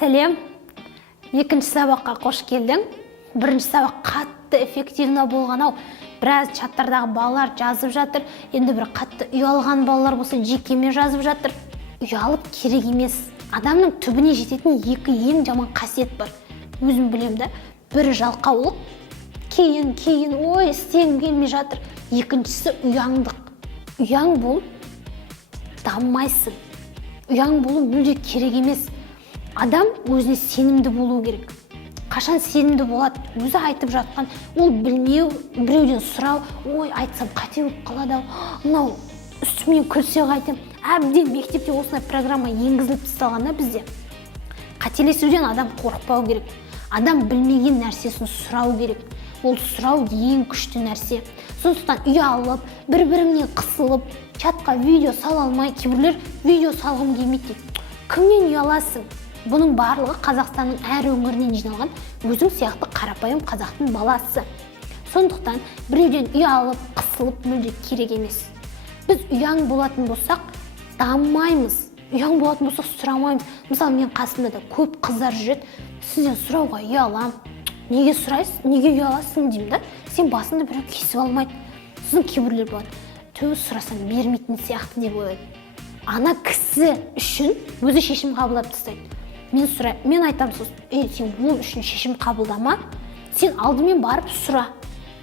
Сәлем. Екінші сабаққа қош келдің. Бірінші сабақ қатты эффективно болған ау. Біраз чаттардағы балалар жазып жатыр. Енді бір қатты ұялған балалар болса жекеме жазып жатыр. Ұялып керек емес. Адамның түбіне жететін екі ең жаман қасиет бар. Өзім білем да. Бірі жалқаулық. Кейін, ой, істегім келмей жатыр. Екіншісі ұяңдық. Ұяң бол, дамымайсың. Ұяң болу мүлде керек емес. Адам өзіне сенімді болу керек. Қашан сенімді болады? Өзі айтып жатқан, ол білмеу, біреуден сұрау, ой, айтсам қате болып қалады. Мынау үстімнен күлсе қайтем. Әбден мектепте осындай программа енгізіліп тасталғанда бізде. Қателесуден адам қорықпау керек. Адам білмеген нәрсесін сұрау керек. Ол сұрау ең күшті нәрсе. Сондықтан ұялып, бір-біріңнен қысылып, чатқа видео сала алмай, кейбіреулер видео салғым келмейді дейді. Кімнен ұяласың? Бұның барлығы Қазақстанның әр өңірінен жиналған өзің сияқты қарапайым қазақтың баласы. Сондықтан біреуден ұялып, қысылып мүлде керек емес. Біз ұяң болатын болсақ, дамымаймыз. Ұяң болатын болсақ, сұрамаймыз. Мысалы, мен қасымда да көп қыздар жүреді. Сізден сұрауға ұялам. Неге сұрайсыз? Неге ұяласың деймін да? Сен басында біреу кесіп алмайды. Сіздің кейбіреулер болады. Төбе сұрасаң бермейтін сияқты деп ойлайды. Ана кісі үшін өзі шешім қабылдап тастайды. Мен айтамын сосын, сен ол үшін шешім қабылдама, сен алдымен барып сұра.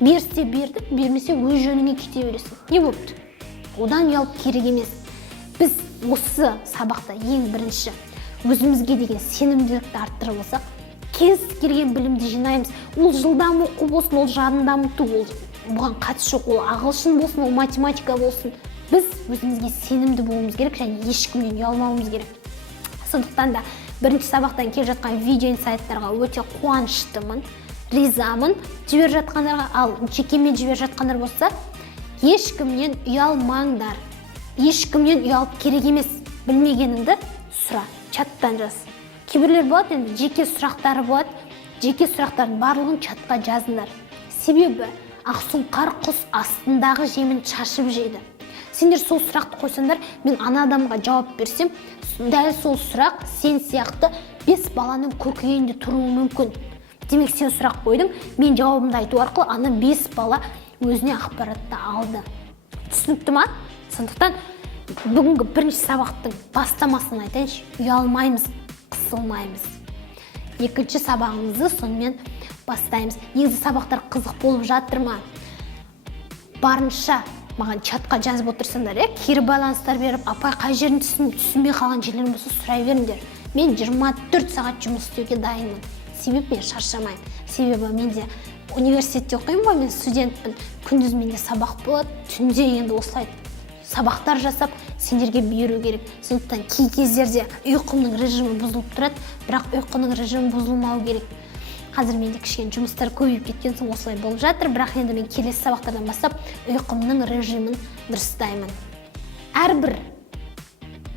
Берсе берді, бермесе өз жөніңе кете бересің. Не болыпты? Одан ұялып керек емес. Біз осы сабақта ең бірінші өзімізге деген сенімділікті арттырып алсақ, кез келген білімді жинаймыз. Ол жылдам оқу болсын, ол жадын дамыту, ол бұған қатысы жоқ, ол ағылшын болсын, ол математика болсын. Біз өзімізге сенімді болуымыз керек және ешкімнен ұялмауымыз керек. Сондықтан да бірінші сабақтан келе жатқан видео инсайттарға өте қуаныштымын, ризамын. Жіберіп жатқандарға, ал жекеме жіберіп жатқандар болса, ешкімнен ұялмаңдар. Ешкімнен ұялып керек емес. Білмегеніңді сұра, чаттан жаз. Кейбіреулер болады, енді жеке сұрақтары болады. Жеке сұрақтардың барлығын чатқа жазыңдар. Себебі ақсұңқар құс астындағы жемін шашып жейді. Сендер сол сұрақты қойсаңдар, мен ана адамға жауап берсем, дәл сол сұрақ сен сияқты 5 баланың көкейінде тұруы мүмкін. Демек, сен сұрақ қойдың, мен жауабымды айту арқылы ана 5 бала өзіне ақпаратты алды. Түсінікті ма? Сондықтан бүгінгі бірінші сабақтың бастамасын айтайыншы, ұялмаймыз, қысылмаймыз. Екінші сабағымызды сонымен бастаймыз. Негізі сабақтар қызық болып жатыр ма? Барынша маған чатқа жазып отырсаңдар, кері байланыстар беріп, апай қай жерін түсінбей қалған жерлерін болса сұрай беріңдер. Мен 24 сағат жұмыс істеуге дайынмын. Себебі мен шаршамаймын. Себебі менде университетте оқимын ғой, мен студентпін. Күндіз менде сабақ болады, түнде енді осылай сабақтар жасап сендерге беру керек. Сондықтан кей кездерде ұйқымның режимі бұзылып тұрады, бірақ ұйқының режимі бұзылмау керек. Қазір менде кішкене жұмыстар көбейіп кеткен соң осылай болып жатыр, бірақ енді мен келесі сабақтардан бастап ұйқымның режимін дұрыстаймын. Әрбір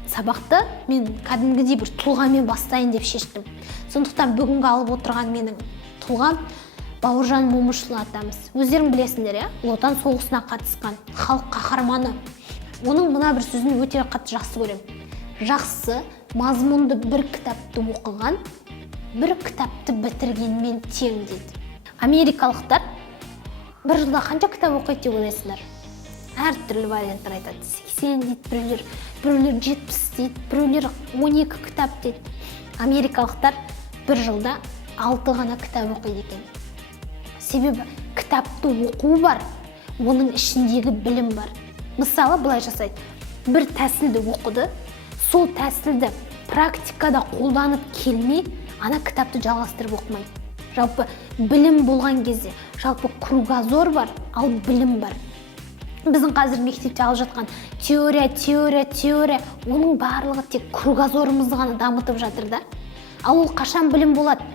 сабақты мен кәдімгідей бір тұлғамен бастайын деп шештім. Сондықтан бүгінгі алып отырған менің тұлғам Бауыржан Момышұлы атамыз. Өздерің білесіңдер, Ұлы Отан соғысына қатысқан халық қаһарманы. Оның мына бір сөзін өте қатты жақсы көремін. Жақсы, мазмұнды бір кітапты оқыған, бір кітапты бітіргенмен тең дейді. Америкалықтар бір жылда қанша кітап оқиды деп ойлайсыңдар? Әр түрлі варианттар айтады. 80 дейді, біреулер 70 дейді, біреулер 12 кітап дейді. Америкалықтар бір жылда 6 ғана кітап оқиды екен. Себебі кітапты оқу бар, оның ішіндегі білім бар. Мысалы, былай жасайды. Бір тәсілді оқыды, сол тәсілді практикада қолданып келмей, ана кітапты жалғастырып оқымайды. Жалпы білім болған кезде, жалпы кругозор бар, ал білім бар. Біздің қазір мектепте алып жатқан теория, оның барлығы тек кругозорымызды ғана дамытып жатыр да. Ал ол қашан білім болады?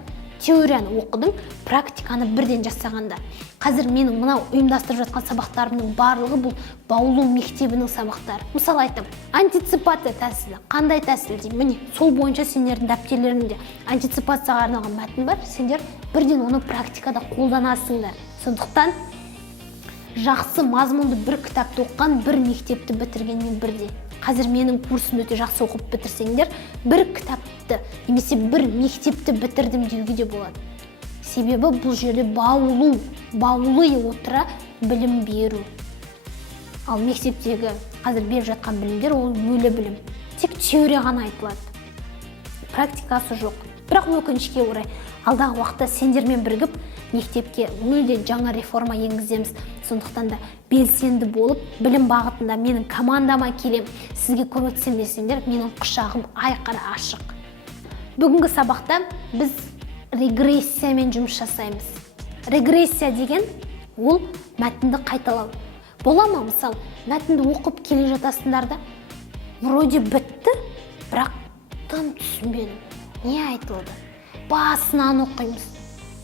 Теорияны оқыдың, практиканы бірден жасағанда. Қазір менің мынау ұйымдастырып жатқан сабақтарымның барлығы бұл баулу мектебінің сабақтары. Мысалы айтам, антиципация тәсілі. Қандай тәсіл деймін? Міне, сол бойынша сендердің дәптерлеріңде антиципацияға арналған мәтін бар. Сендер бірден оны практикада қолданасыңдар. Сондықтан жақсы мазмұнды бір кітапты оқыған, бір мектепті бітіргенмен бірдей. қазір менің курсымды өте жақсы оқып бітірсеңдер, бір кітапты немесе бір мектепті бітірдім деуге де болады. Себебі бұл жерде баулый отыра білім беру. Ал мектептегі қазір беріп жатқан білімдер ол өлі білім. Тек теория ғана айтылады. Практикасы жоқ. Бірақ өкінішке орай алдағы уақытта сендермен бірігіп мектепке мүлде жаңа реформа енгіземіз. Сондықтан да белсенді болып, білім бағытында менің командама келем, сізге көмектесем десеңдер, менің құшағым айқара ашық. Бүгінгі сабақта біз регрессиямен жұмыс жасаймыз. Регрессия деген ол мәтінді қайталау. Бола ма, мысалы, мәтінді оқып келе жатасыңдар да, вроде бітті, бірақ тым түсінбедім. Не айтылды? Басынан оқимыз.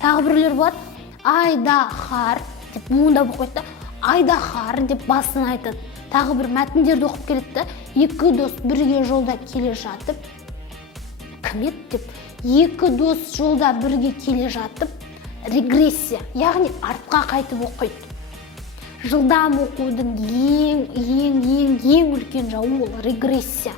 Тағы біреулер болады, айдаһар деп мұңдап оқиды да, айдаһар деп басын айтады. Тағы бір мәтіндерді оқып келеді да, екі дос бірге жолда келе жатып, кім еді деп, екі дос жолда бірге келе жатып, регрессия, яғни артқа қайтып оқиды. Жылдам оқудың ең үлкен жауы ол регрессия.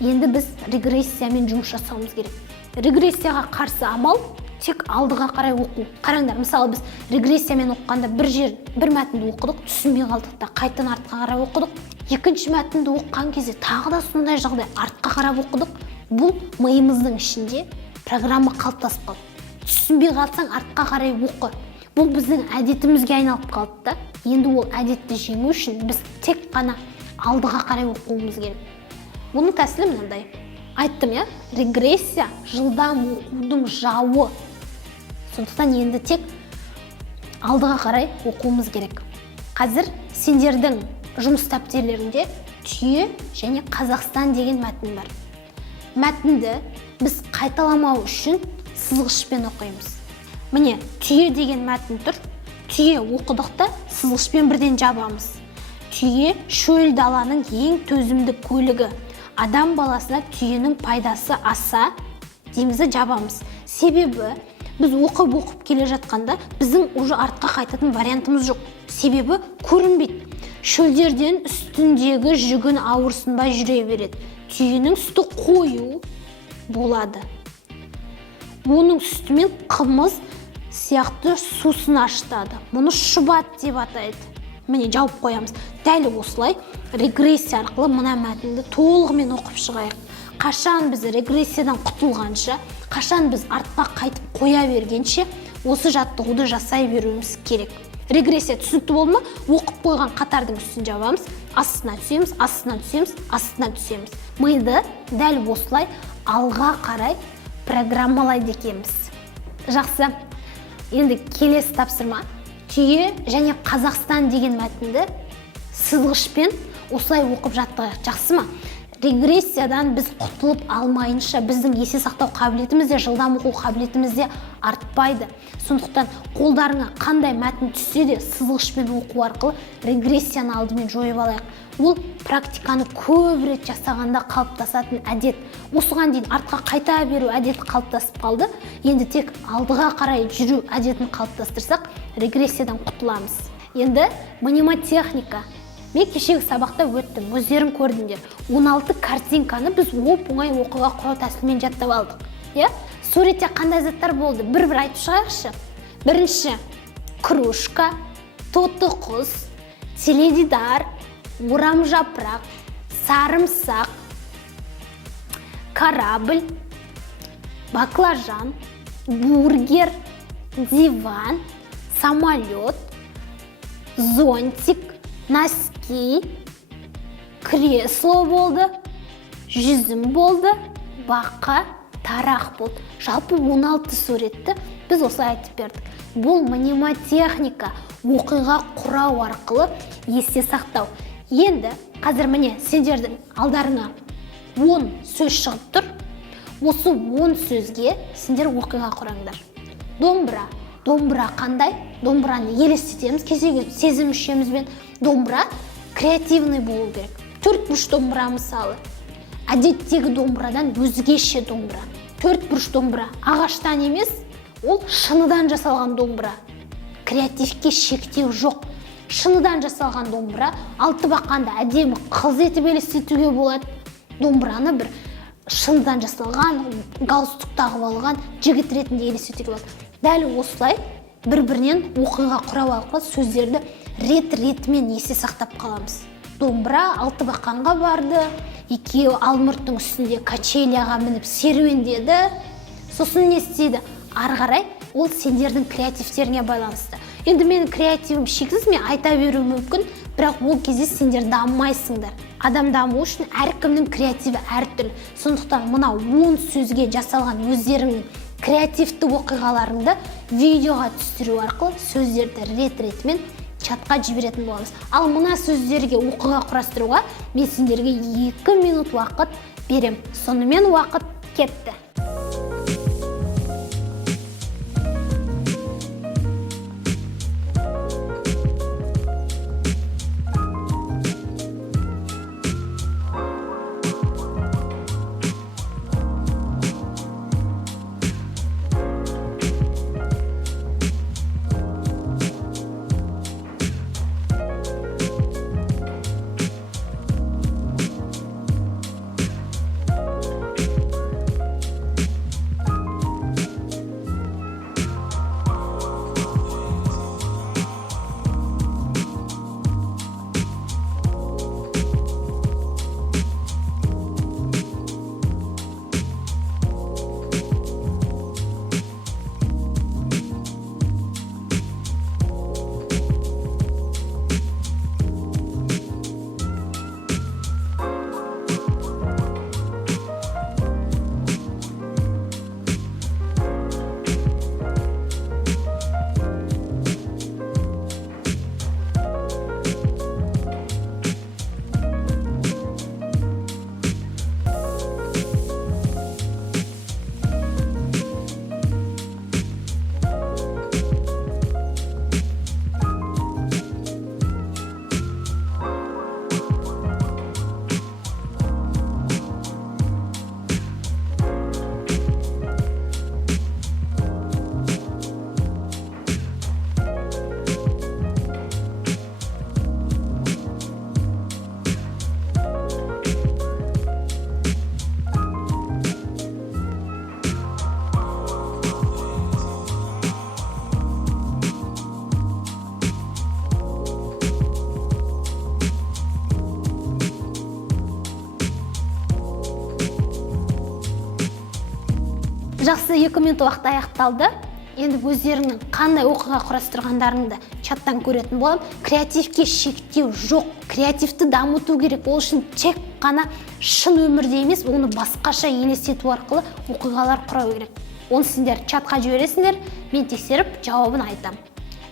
Енді біз регрессиямен жұмыс жасауымыз керек. Регрессияға қарсы амал тек алдыға қарай оқу. Қараңдар, мысалы біз регрессиямен оқығанда бір мәтінді оқыдық, түсінбей қалдық та қайтадан артқа қарай оқыдық. Екінші мәтінді оқыған кезде тағы да сондай жағдай артқа қарап оқыдық. Бұл миымыздың ішінде программа қалыптасып қалды. Түсінбей қалсаң артқа қарай оқы. Бұл біздің әдетімізге айналып қалды да. Енді ол әдетті жеңу үшін біз тек қана алдыға қарай оқуымыз керек. Бұның тәсілі мынандай. Айттым, регрессия жылдам оқудың жауы. Сондықтан енді тек алдыға қарай оқуымыз керек. Қазір сендердің жұмыс дәптерлерінде түйе және Қазақстан деген мәтін бар. Мәтінді біз қайталамау үшін сызғышпен оқимыз. Міне, түйе деген мәтін тұр. Түйе оқыдықта сызғышпен бірден жабамыз. Түйе шөл даланың ең төзімді көлігі. Адам баласына түйенің пайдасы аса деймізді жабамыз. Себебі біз оқып келе жатқанда біздің уже артқа қайтатын вариантымыз жоқ. Себебі көрінбейді. Шөлдерден үстіндегі жүгін ауырсынбай жүре береді. Түйенің сүті қою болады. Оның сүтімен қымыз сияқты сусын ашытады. Мұны шұбат деп атайды. Міне жауып қоямыз. Дәл осылай регрессия арқылы мына мәтінді толығымен оқып шығайық. Қашан біз регрессиядан құтылғанша, қашан біз артқа қайтып қоя бергенше осы жаттығуды жасай беруіміз керек. Регрессия түсінікті болды ма? Оқып қойған қатардың үстін жабамыз, астына түсеміз, астына түсеміз, астына түсеміз. Миды дәл осылай алға қарай программалайды екенбіз. Жақсы. Енді келесі тапсырма. Түйе және Қазақстан деген мәтінді сызғышпен осылай оқып жаттығайық. Жақсы ма? Регрессиядан біз құтылып алмайынша біздің есе сақтау қабілетіміз де, жылдам оқу қабілетіміз де артпайды. Сондықтан қолдарыңа қандай мәтін түссе де сызғышпен оқу арқылы регрессияны алдымен жойып алайық. Ол практиканы көп рет жасағанда қалыптасатын әдет. Осыған дейін артқа қайта беру әдеті қалыптасып қалды. Енді тек алдыға қарай жүру әдетін қалыптастырсақ, регрессиядан құтыламыз. Енді мнемотехника. Мен кешегі сабақта өттім, өздерің көрдіңдер. 16 картинканы біз оп-оңай оқуға құрау тәсілімен жаттап алдық. Суретте қандай заттар болды? Бір айтып шығайықшы. Бірінші, кружка, тоты құс, теледидар, орам жапырақ, сарымсақ, корабль, баклажан, бургер, диван, самолет, зонтик, носки, кресло болды, жүзім болды, бақа, тарақ болды. Жалпы 16 суретті біз осылай айтып бердік. Бұл мнемотехника, оқиға құрау арқылы есте сақтау. Енді қазір міне сендердің алдарыңа 10 сөз шығып тұр. Осы 10 сөзге сендер оқиға құраңдар. Домбыра. Домбыра қандай? Домбыраны елестетеміз, кезегі сезім мүшемізбен. Домбыра креативный болу керек. 4 бұрыш домбыра мысалы. Әдеттегі домбырадан өзгеше домбыра. 4 бұрыш домбыра ағаштан емес, ол шыныдан жасалған домбыра. Креативке шектеу жоқ. шыныдан жасалған домбыра, алтыбақанда әдемі қыз етіп елестетуге болады. Домбыраны бір шыныдан жасалған, галстук тағып алған жігіт ретінде елестетуге болады. Дәл осылай бір-бірінен оқиға құрап алып сөздерді рет-ретімен есе сақтап қаламыз. Домбыра алтыбақанға барды, екеуі алмұрттың үстінде качелияға мініп серуендеді. Сосын не істейді? Ары қарай ол сендердің креативтеріңе байланысты. Енді менің креативім шексіз, мен айта беруім мүмкін, бірақ ол кезде сендер дамымайсыңдар. Адам даму үшін әркімнің креативі әртүрлі. Сондықтан мына 10 сөзге жасалған өздеріңнің креативті оқиғаларыңды видеоға түсіру арқылы сөздерді рет-ретімен чатқа жіберетін боламыз. Ал мына сөздерге оқиға құрастыруға мен сендерге 2 минут уақыт берем. Сонымен уақыт кетті. Жақсы, 2 минут уақыт аяқталды. Енді өздеріңнің қандай оқиға құрастырғандарыңды чаттан көретін болам. Креативке шектеу жоқ. Креативті дамыту керек. Ол үшін тек қана шын өмірде емес, оны басқаша елестету арқылы оқиғалар құрау керек. Оны сендер чатқа жібересіңдер, мен тексеріп жауабын айтам.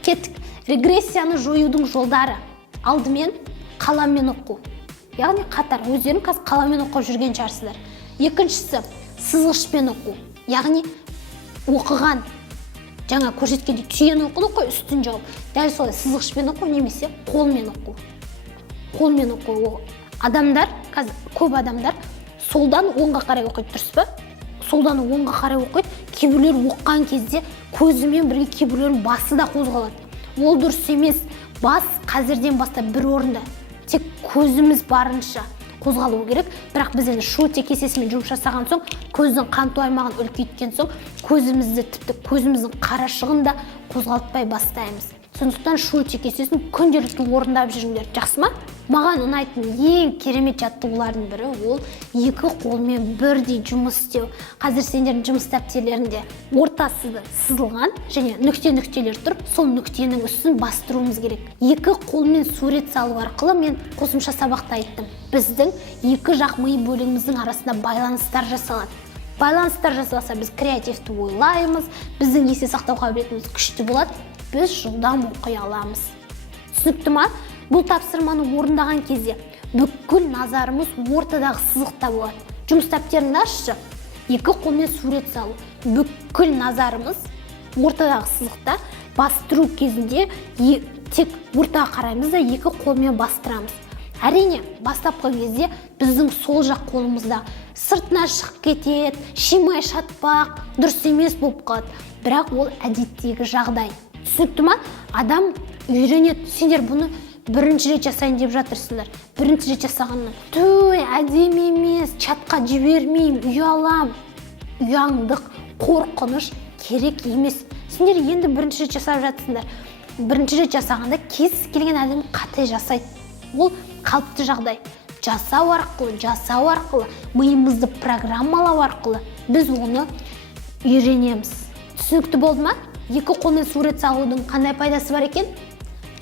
Кеттік. Регрессияны жоюдың жолдары. Алдымен қаламмен оқу. Яғни қатар өздерің қазір қаламмен оқып жүрген шығарсыздар. Екіншісі сызғышпен оқу. Яғни оқыған жаңа көрсеткенде түйен оқыды қой, үстін жауып. Дәл солай сызғышпен оқу немесе қолмен оқу. Қолмен оқу. Адамдар, қазір көп адамдар солдан оңға қарай оқиды, дұрыс па? Солдан оңға қарай оқиды. Кейбіреулер оққан кезде көзімен бірге кейбіреулердің басы да қозғалады. Ол дұрыс емес. Бас қазірден бастап бір орында. Тек көзіміз барынша қозғалу керек. Бірақ біз енді шу текесесімен жұмыс жасаған соң, көздің қанту аймағын үлкейткен соң, көзімізді тіпті көзіміздің қарашығын да қозғалтпай бастаймыз. Сондықтан шу текесесін күнделікті орындап жүріңдер. Жақсы ма? Маған ұнайтын ең керемет жаттығулардың бірі ол 2 қолмен бірдей жұмыс істеу. Қазір сендердің жұмыс дәптерлерінде ортасы сызылған және нүкте-нүктелер тұр. Сол нүктенің үстін бастыруымыз керек. 2 қолмен сурет салу арқылы мен қосымша сабақта айттым. Біздің 2 жақ ми бөлігіміздің арасында байланыстар жасалады. Байланыстар жасалса біз креативті ойлаймыз, біздің есе сақтау қабілетіміз күшті болады, біз жылдам оқи аламыз. Түсінікті ма? Бұл тапсырманы орындаған кезде бүкіл назарымыз ортадағы сызықта болады. Жұмыс дәптеріңді ашшы, 2 қолмен сурет салу. Бүкіл назарымыз ортадағы сызықта, бастыру кезінде тек ортаға қараймыз да 2 қолмен бастырамыз. Әрине, бастапқы кезде біздің сол жақ қолымызда сыртына шығып кетеді, шимай шатпақ, дұрыс емес болып қалады. Бірақ ол әдеттегі жағдай. Түсінікті ма? Адам үйренеді. Сендер бұны бірінші рет жасайын деп жатырсыңдар. Бірінші рет жасағаннан той әдемі емес, чатқа жібермеймін, ұялам. Ұяңдық, қорқыныш керек емес. Сендер енді бірінші рет жасап жатсыңдар. Бірінші рет жасағанда кез келген адам қате жасайды. Ол қалыпты жағдай. Жасау арқылы, миымызды программалау арқылы біз оны үйренеміз. Түсінікті болды ма? Екі қолмен сурет салудың қандай пайдасы бар екен?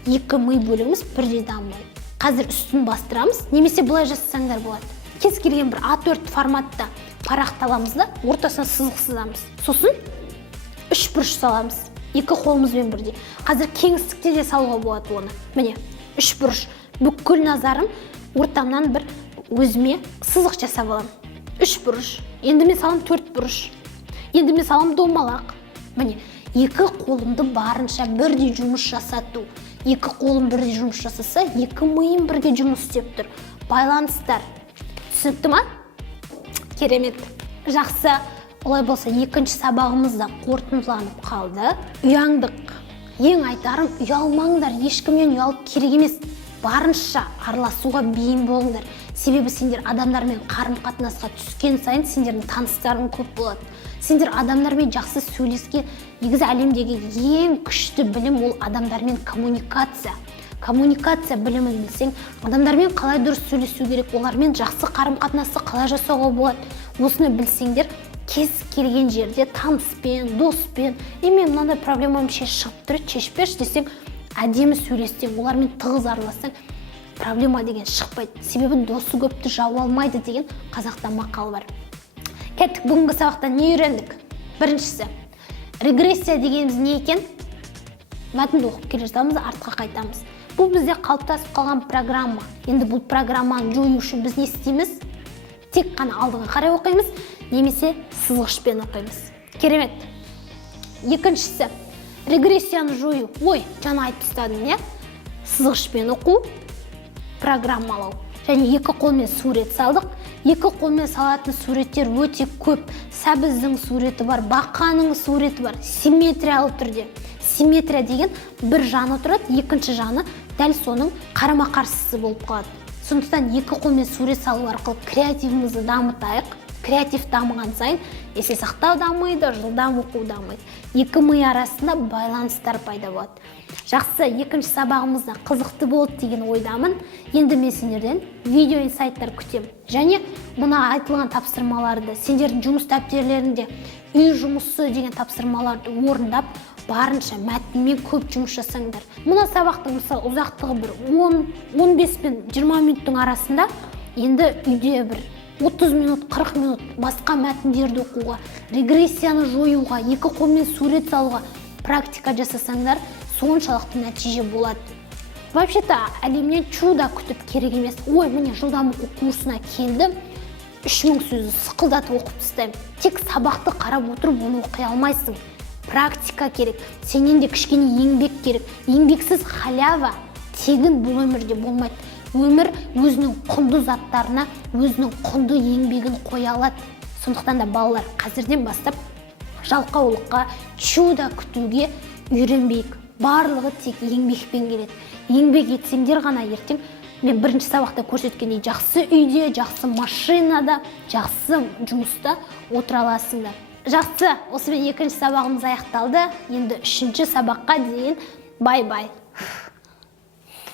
Екі ми бөлігіміз бірдей дамиды. Қазір үстін бастырамыз, немесе былай жасасаңдар болады. Кез келген бір A4 форматта парақты аламыз да, ортасына сызық сызамыз. Сосын үш бұрыш саламыз. Екі қолымызбен бірдей. Қазір кеңістікте де салуға болады оны. Міне, үш бұрыш. Бүкіл назарым ортамнан бір өзіме сызық жасап аламын. Үш бұрыш. Енді мен салам төрт бұрыш. Енді мен салам домалақ. Міне, екі қолымды барынша бірдей жұмыс жасату. Екі қолым бірдей жұмыс жасаса, екі миым бірге жұмыс істеп тұр. Байланыстар. Түсінікті ма? Керемет. Жақсы. Олай болса, екінші сабағымызда қорытындыланып қалды. Ұяңдық. Ең айтарым, ұялмаңдар, ешкімнен ұялып керек емес. Барынша араласуға бейім болыңдар. Себебі сендер адамдармен қарым-қатынасқа түскен сайын сендердің таныстарың көп болады. Сендер адамдармен жақсы сөйлескен, негізі әлемдегі ең күшті білім ол адамдармен коммуникация. Коммуникация білімін білсең, адамдармен қалай дұрыс сөйлесу керек, олармен жақсы қарым-қатынасты қалай жасауға болады. Осыны білсеңдер, кез келген жерде таныспен, доспен, мен мынандай проблемам шығып тұр, шешпеші десең, әдемі сөйлессең, олармен тығыз аралассаң, проблема деген шықпайды. Себебі досы көпті жау алмайды деген қазақта мақал бар. Кеттік, бүгінгі сабақта не үйрендік? Біріншісі, регрессия дегеніміз не екен? Мәтінді оқып келе жатамыз, артқа қайтамыз. Бұл бізде қалыптасып қалған программа. Енді бұл программаны жою үшін біз не істейміз? Тек қана алдыға қарай оқимыз, немесе сызғышпен оқимыз. Керемет. Екіншісі, регрессияны жою. Ой, жаңа айтып тастадым, не? Сызғышпен оқу, программалау. Және екі қолмен сурет салдық. Екі қолмен салатын суреттер өте көп. Сәбіздің суреті бар, бақаның суреті бар, симметриялы түрде. Симметрия деген бір жаны тұрады, екінші жаны дәл соның қарама-қарсысы болып қалады. Сондықтан екі қолмен сурет салу арқылы креативімізді дамытайық. Креатив дамыған сайын есе сақтау дамиды, жылдам оқу дамиды. Екі ми арасында байланыстар пайда болады. Жақсы, екінші сабағымызда қызықты болды деген ойдамын. Енді мен сендерден видео инсайттар күтем. Және мұна айтылған тапсырмаларды, сендердің жұмыс дәптерлерінде үй жұмысы деген тапсырмаларды орындап, барынша мәтінмен көп жұмыс жасаңдар. Мұна сабақтың мысалы ұзақтығы бір 10-15 пен 20 минуттың арасында, енді үйде бір 30 минут, 40 минут басқа мәтіндерді оқуға, регрессияны жоюға, екі қолмен сурет салуға практика жасасаңдар, соншалықты нәтиже болады. Вообще-то әлемнен чудо күтіп керек емес. Ой, міне жылдам оқу курсына келдім, 3000 сөзді сықылдатып оқып тастаймын. Тек сабақты қарап отырып оны оқи алмайсың. Практика керек, сенен де кішкене еңбек керек. Еңбексіз халява, тегін бұл өмірде болмайды. Өмір өзінің құнды заттарына, өзінің құнды еңбегін қоя алады. Сондықтан да балалар қазірден бастап жалқаулыққа, чудо күтуге үйренбейік. Барлығы тек еңбекпен келеді. Еңбек етсеңдер ғана ертең, мен бірінші сабақта көрсеткендей, жақсы үйде, жақсы машинада, жақсы жұмыста отыра аласыңдар. Жақсы, осымен екінші сабағымыз аяқталды. Енді үшінші сабаққа дейін бай-бай.